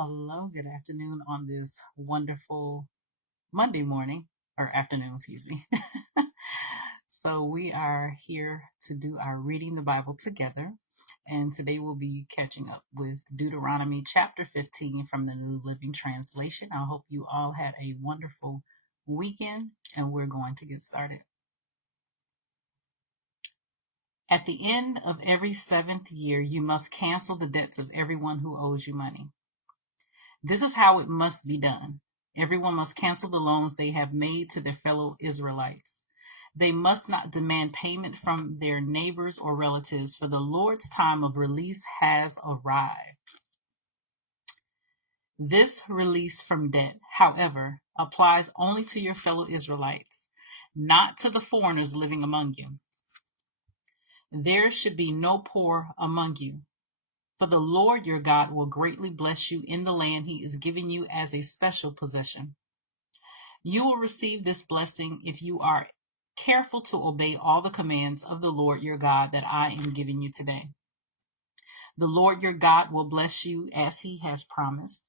Hello, good afternoon on this wonderful Monday morning, or afternoon, excuse me. So, we are here to do our reading the Bible together. And today we'll be catching up with Deuteronomy Chapter 15 from the New Living Translation. I hope you all had a wonderful weekend, and we're going to get started. At the end of every 7th year, you must cancel the debts of everyone who owes you money. This is how it must be done. Everyone must cancel the loans they have made to their fellow Israelites. They must not demand payment from their neighbors or relatives, for the Lord's time of release has arrived. This release from debt, however, applies only to your fellow Israelites, not to the foreigners living among you. There should be no poor among you, for the Lord your God will greatly bless you in the land he is giving you as a special possession. You will receive this blessing if you are careful to obey all the commands of the Lord your God that I am giving you today. The Lord your God will bless you as he has promised.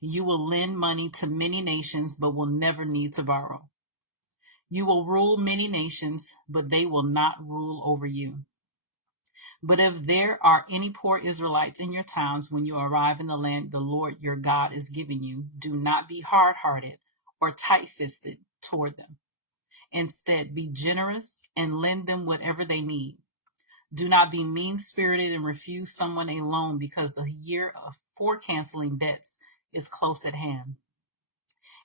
You will lend money to many nations, but will never need to borrow. You will rule many nations, but they will not rule over you. But if there are any poor Israelites in your towns when you arrive in the land the Lord your God is giving you, do not be hard-hearted or tight-fisted toward them. Instead, be generous and lend them whatever they need. Do not be mean-spirited and refuse someone a loan because the year for canceling debts is close at hand.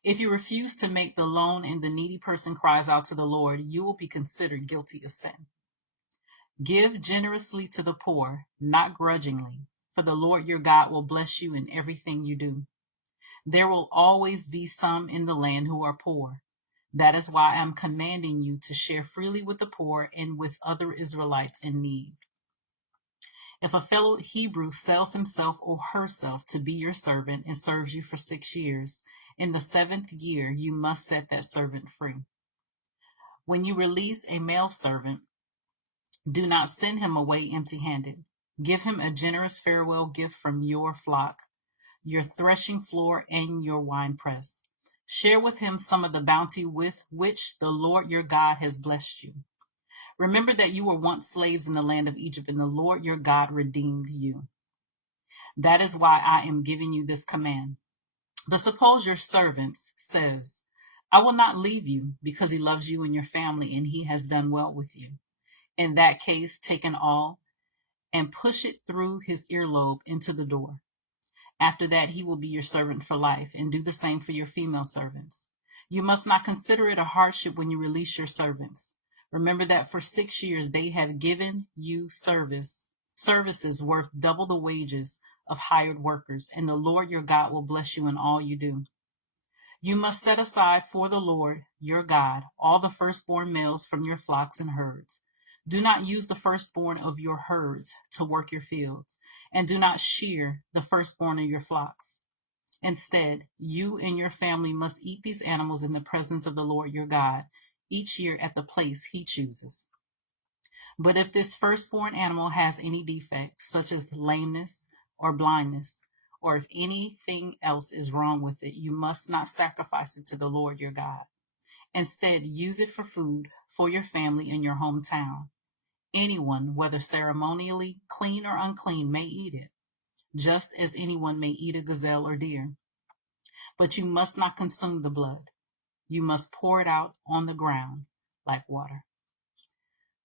If you refuse to make the loan and the needy person cries out to the Lord, you will be considered guilty of sin. Give generously to the poor, not grudgingly, for the Lord your God will bless you in everything you do. There will always be some in the land who are poor. That is why I'm commanding you to share freely with the poor and with other Israelites in need. If a fellow Hebrew sells himself or herself to be your servant and serves you for 6 years, in the 7th year you must set that servant free. When you release a male servant, do not send him away empty-handed. Give him a generous farewell gift from your flock, your threshing floor, and your winepress. Share with him some of the bounty with which the Lord your God has blessed you. Remember that you were once slaves in the land of Egypt, and the Lord your God redeemed you. That is why I am giving you this command. But suppose your servant says, I will not leave you because he loves you and your family, and he has done well with you. In that case, take an awl and push it through his earlobe into the door. After that, he will be your servant for life, and do the same for your female servants. You must not consider it a hardship when you release your servants. Remember that for 6 years they have given you services worth double the wages of hired workers, and the Lord your God will bless you in all you do. You must set aside for the Lord your God all the firstborn males from your flocks and herds. Do not use the firstborn of your herds to work your fields, and do not shear the firstborn of your flocks. Instead, you and your family must eat these animals in the presence of the Lord your God each year at the place he chooses. But if this firstborn animal has any defects, such as lameness or blindness, or if anything else is wrong with it, you must not sacrifice it to the Lord your God. Instead, use it for food for your family in your hometown. Anyone, whether ceremonially clean or unclean, may eat it, just as anyone may eat a gazelle or deer. But you must not consume the blood. You must pour it out on the ground like water.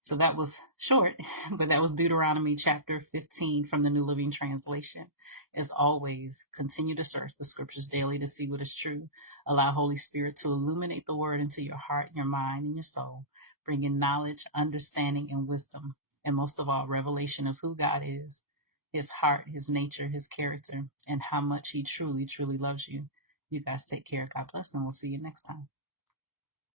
So that was short, but that was Deuteronomy chapter 15 from the New Living Translation. As always, continue to search the scriptures daily to see what is true. Allow Holy Spirit to illuminate the word into your heart, your mind, and your soul, bringing knowledge, understanding, and wisdom, and most of all, revelation of who God is, his heart, his nature, his character, and how much he truly, truly loves you. You guys take care. God bless, and we'll see you next time.